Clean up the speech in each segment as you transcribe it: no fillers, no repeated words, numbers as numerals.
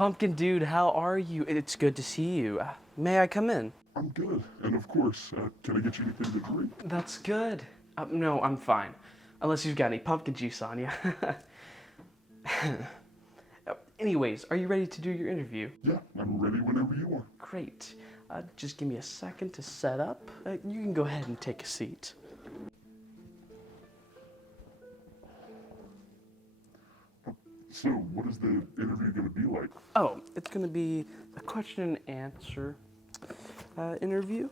Pumpkin Dude, how are you? It's good to see you. May I come in? I'm good. And of course, can I get you anything to drink? That's good. No, I'm fine. Unless you've got any pumpkin juice on you. Anyways, are you ready to do your interview? Yeah, I'm ready whenever you are. Great. Just give me a second to set up. You can go ahead and take a seat. So, what is the interview going to be like? Oh, it's going to be a question and answer interview.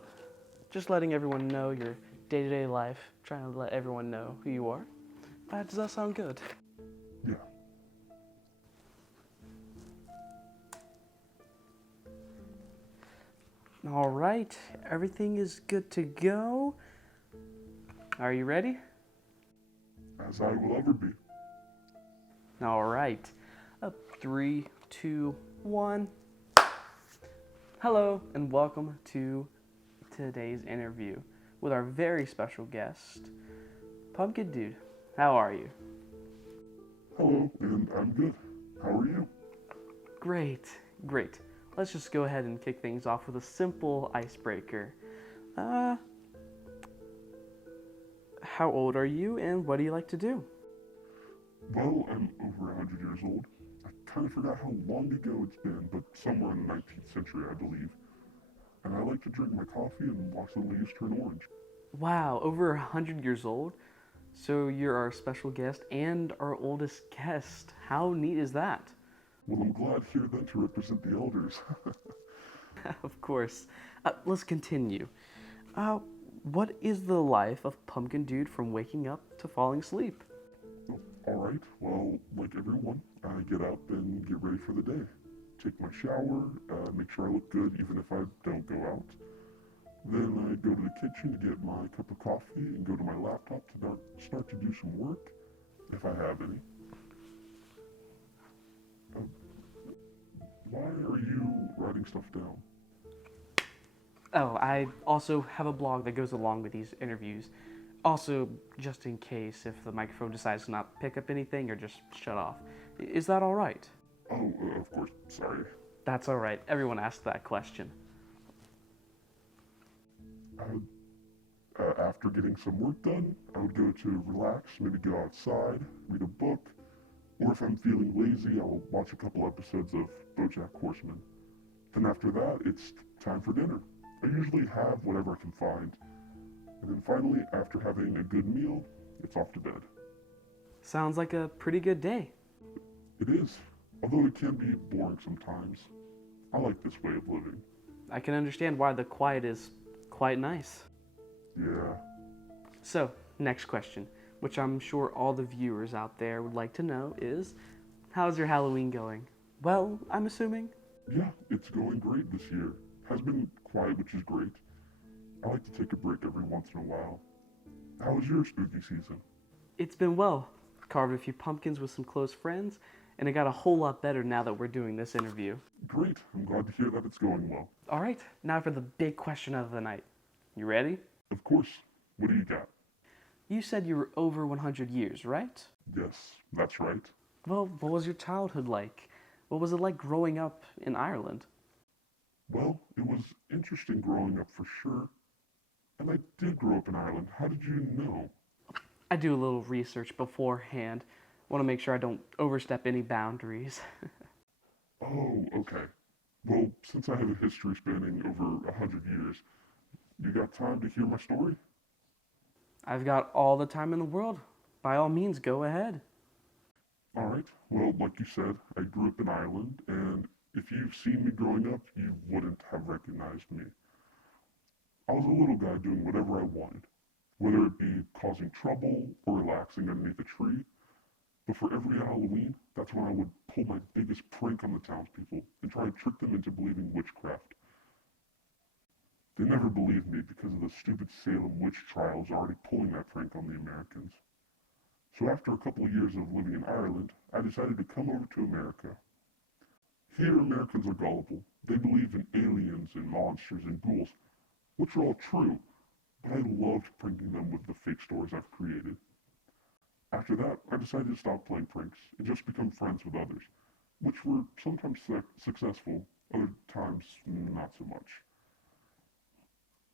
Just letting everyone know your day-to-day life, trying to let everyone know who you are. Does that sound good? Yeah. All right, everything is good to go. Are you ready? As I will ever be. All right. 3, 2, 1. Hello, and welcome to today's interview with our very special guest, Pumpkin Dude. How are you? Hello, and I'm good. How are you? Great, great. Let's just go ahead and kick things off with a simple icebreaker. How old are you, and what do you like to do? Well, I'm over 100 years old. I kind of forgot how long ago it's been, but somewhere in the 19th century, I believe. And I like to drink my coffee and watch the leaves turn orange. Wow, over 100 years old? So you're our special guest and our oldest guest. How neat is that? Well, I'm glad here then to represent the elders. Of course. Let's continue. Uh, what is the life of Pumpkin Dude from waking up to falling asleep? Alright, well, like everyone, I get up and get ready for the day. Take my shower, make sure I look good even if I don't go out. Then I go to the kitchen to get my cup of coffee and go to my laptop to start to do some work, if I have any. Uh, why are you writing stuff down? Oh, I also have a blog that goes along with these interviews. Also, just in case if the microphone decides to not pick up anything or just shut off. Is that all right? Oh, of course, sorry. That's all right. Everyone asks that question. After getting some work done, I would go to relax, maybe go outside, read a book, or if I'm feeling lazy, I'll watch a couple episodes of BoJack Horseman. Then after that, it's time for dinner. I usually have whatever I can find. And then finally, after having a good meal, it's off to bed. Sounds like a pretty good day. It is, although it can be boring sometimes. I like this way of living. I can understand why the quiet is quite nice. Yeah. So, next question, which I'm sure all the viewers out there would like to know is, how's your Halloween going? Well, I'm assuming? Yeah, it's going great this year. Has been quiet, which is great. I like to take a break every once in a while. How was your spooky season? It's been well. Carved a few pumpkins with some close friends, and it got a whole lot better now that we're doing this interview. Great. I'm glad to hear that it's going well. All right, now for the big question of the night. You ready? Of course. What do you got? You said you were over 100 years, right? Yes, that's right. Well, what was your childhood like? What was it like growing up in Ireland? Well, it was interesting growing up for sure. And I did grow up in Ireland. How did you know? I do a little research beforehand. Want to make sure I don't overstep any boundaries. Oh, okay. Well, since I have a history spanning over 100 years, you got time to hear my story? I've got all the time in the world. By all means, go ahead. Alright, well, like you said, I grew up in Ireland, and if you've seen me growing up, you wouldn't have recognized me. I was a little guy doing whatever I wanted, whether it be causing trouble or relaxing underneath a tree. But for every Halloween, that's when I would pull my biggest prank on the townspeople and try and trick them into believing witchcraft. They never believed me because of the stupid Salem witch trials already pulling that prank on the Americans. So after a couple of years of living in Ireland, I decided to come over to America. Here, Americans are gullible. They believe in aliens and monsters and ghouls, which are all true, but I loved pranking them with the fake stories I've created. After that, I decided to stop playing pranks and just become friends with others. which were sometimes successful, other times not so much.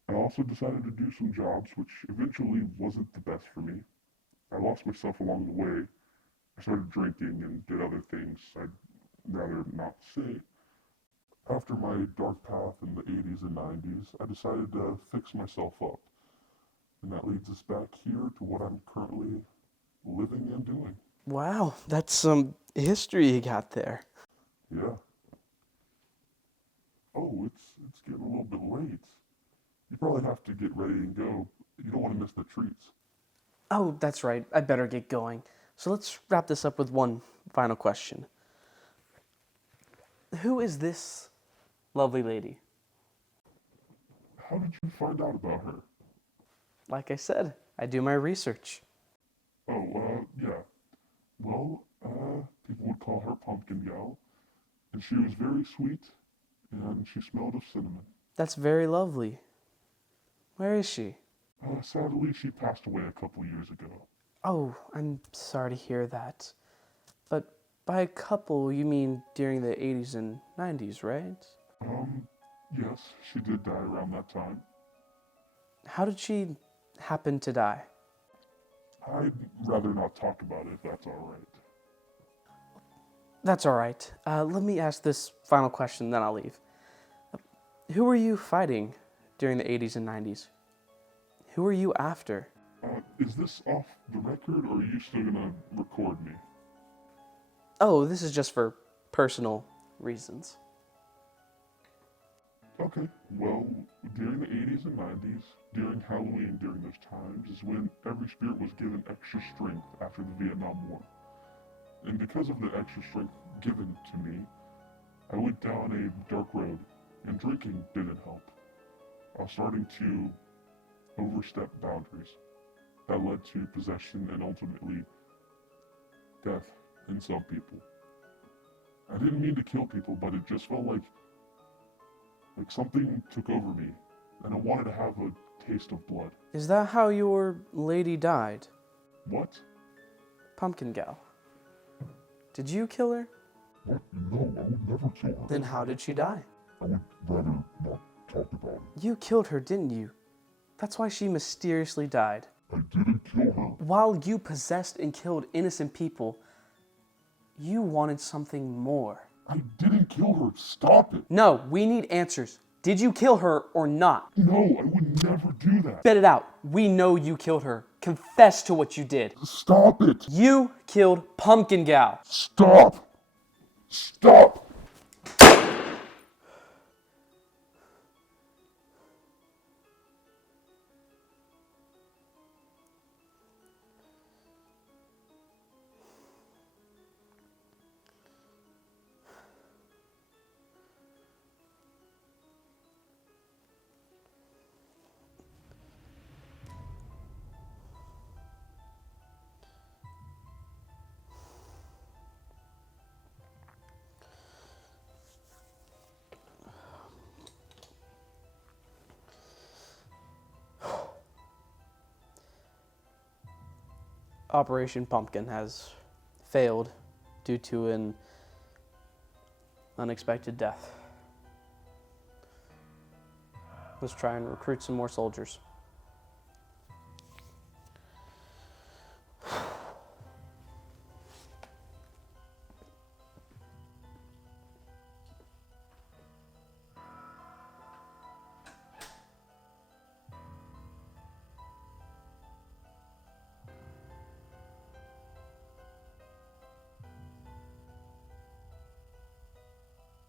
I also decided to do some jobs which eventually wasn't the best for me. I lost myself along the way. I started drinking and did other things I'd rather not say. After my dark path in the 80s and 90s, I decided to fix myself up. And that leads us back here to what I'm currently living and doing. Wow, that's some history you got there. Yeah. Oh, it's getting a little bit late. You probably have to get ready and go. You don't want to miss the treats. Oh, that's right. I better get going. So let's wrap this up with one final question. Who is this lovely lady? How did you find out about her? Like I said, I do my research. Oh, yeah. Well, people would call her Pumpkin Gal, and she was very sweet, and she smelled of cinnamon. That's very lovely. Where is she? Sadly, she passed away a couple years ago. Oh, I'm sorry to hear that. But by a couple, you mean during the 80s and 90s, right? Um, yes, she did die around that time. How did she happen to die? I'd rather not talk about it if that's all right. That's all right. Let me ask this final question, then I'll leave. Who were you fighting during the 80s and 90s? Who were you after? Is this off the record, or are you still gonna record me? Oh, this is just for personal reasons. Okay, well, during the 80s and 90s, during Halloween during those times, is when every spirit was given extra strength after the Vietnam War. And because of the extra strength given to me, I went down a dark road, and drinking didn't help. I was starting to overstep boundaries. That led to possession and ultimately death in some people. I didn't mean to kill people, but it just felt like something took over me, and I wanted to have a taste of blood. Is that how your lady died? What? Pumpkin Gal. Did you kill her? What? No, I would never kill her. Then how did she die? I would rather not talk about it. You killed her, didn't you? That's why she mysteriously died. I didn't kill her. While you possessed and killed innocent people, you wanted something more. I didn't kill her. Stop it. No, we need answers. Did you kill her or not? No, I would never do that. Spit it out. We know you killed her. Confess to what you did. Stop it. You killed Pumpkin Gal. Stop. Stop. Operation Pumpkin has failed due to an unexpected death. Let's try and recruit some more soldiers.